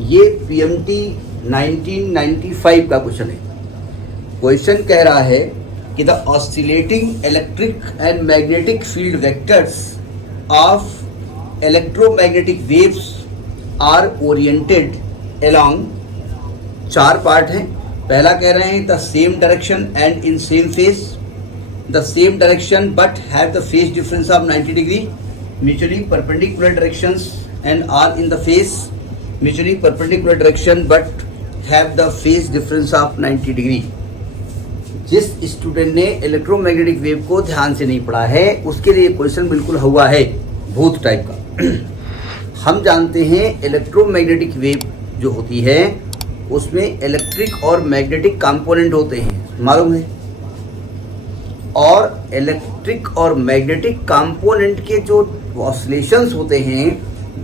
ये पीएमटी 1995 का क्वेश्चन है। क्वेश्चन कह रहा है कि the oscillating electric and magnetic field vectors of electromagnetic waves are oriented along, 4 part हैं। पहला कह रहे हैं the same direction and in same phase, the same direction but have the phase difference of 90 degree, mutually perpendicular directions and are in the phase, mutually perpendicular direction but have the phase difference of 90 degree. जिस student ने electromagnetic wave को ध्यान से नहीं पढ़ा है उसके लिए क्वेश्चन बिल्कुल हुआ है भूत टाइप का। हम जानते हैं इलेक्ट्रोमैग्नेटिक वेव जो होती है उसमें इलेक्ट्रिक और मैग्नेटिक कंपोनेंट होते हैं, मालूम है। और इलेक्ट्रिक और मैग्नेटिक कंपोनेंट के जो ऑसिलेशंस होते हैं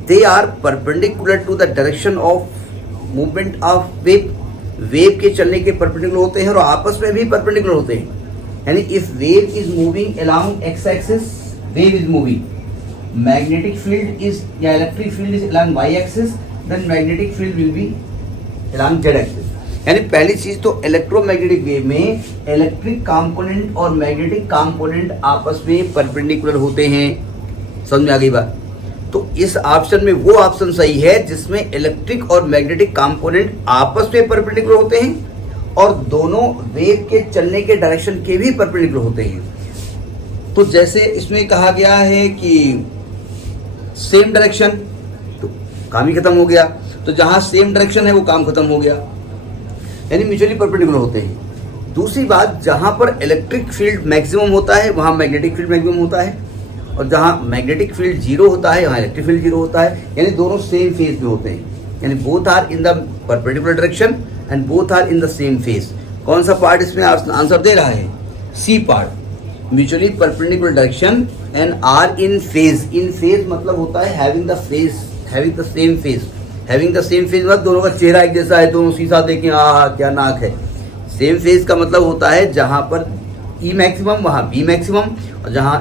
they are perpendicular to the direction of movement of wave. Wave के चलने के परपेंडिकुलर होते हैं और आपस में भी परपेंडिकुलर होते हैं। यानी if wave is moving along x axis, wave is moving, magnetic field is या electric field is along y axis, then magnetic field will be along z axis. यानी पहली चीज तो इलेक्ट्रोमैग्नेटिक वेव में इलेक्ट्रिक कंपोनेंट और magnetic component आपस में perpendicular होते हैं। समझ में आ गई बात? तो इस ऑप्शन में वो ऑप्शन सही है जिसमें इलेक्ट्रिक और मैग्नेटिक कंपोनेंट आपस में परपेंडिकुलर होते हैं और दोनों वेव के चलने के डायरेक्शन के भी परपेंडिकुलर होते हैं। तो जैसे इसमें कहा गया है कि सेम डायरेक्शन, तो काम ही खत्म हो गया। तो जहां सेम डायरेक्शन है वो काम खत्म हो गया, यानी म्यूचुअली परपेंडिकुलर होते हैं। दूसरी बात, जहां पर इलेक्ट्रिक फील्ड मैक्सिमम होता है वहां मैग्नेटिक फील्ड मैक्सिमम होता है, और जहां मैग्नेटिक फील्ड जीरो होता है वहां इलेक्ट्रिक फील्ड जीरो होता है। यानी दोनों सेम फेज में होते हैं, यानी both are in the perpendicular direction and both are in the same phase. कौन सा पार्ट इसमें आंसर दे रहा है? C part, mutually perpendicular direction and are in phase. In phase मतलब होता है having the phase, having the same phase. Having the same phase मतलब दोनों का चेहरा एक जैसा है, दोनों शीशा देखें क्या नाक है। सेम फेज का मतलब होता है जहां पर ई मैक्सिमम वहां बी मैक्सिमम, और जहां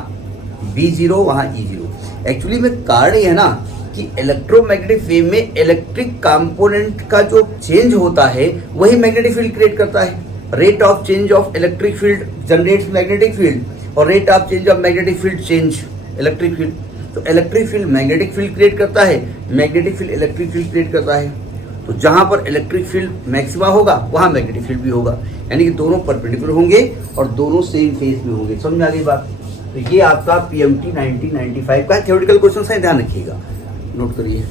बी जीरो वहां ई जीरो। एक्चुअली में कारण ये है ना कि इलेक्ट्रोमैग्नेटिक वेव में इलेक्ट्रिक कंपोनेंट का जो चेंज होता है वही मैग्नेटिक फील्ड क्रिएट करता है। Rate of change of electric field generates magnetic field और rate of change of magnetic field change electric field. तो electric field magnetic field create करता है, magnetic field electric field create करता है। तो जहां पर इलेक्ट्रिक फील्ड मैक्सिमा होगा वहां मैग्नेटिक फील्ड भी होगा, यानी कि दोनों परपेंडिकुलर होंगे और दोनों सेम फेज में होंगे। समझ में आ गई बात? तो ये आपका पीएमटी 1995 का थ्योरेटिकल क्वेश्चन है, ध्यान रखिएगा, नोट करिए।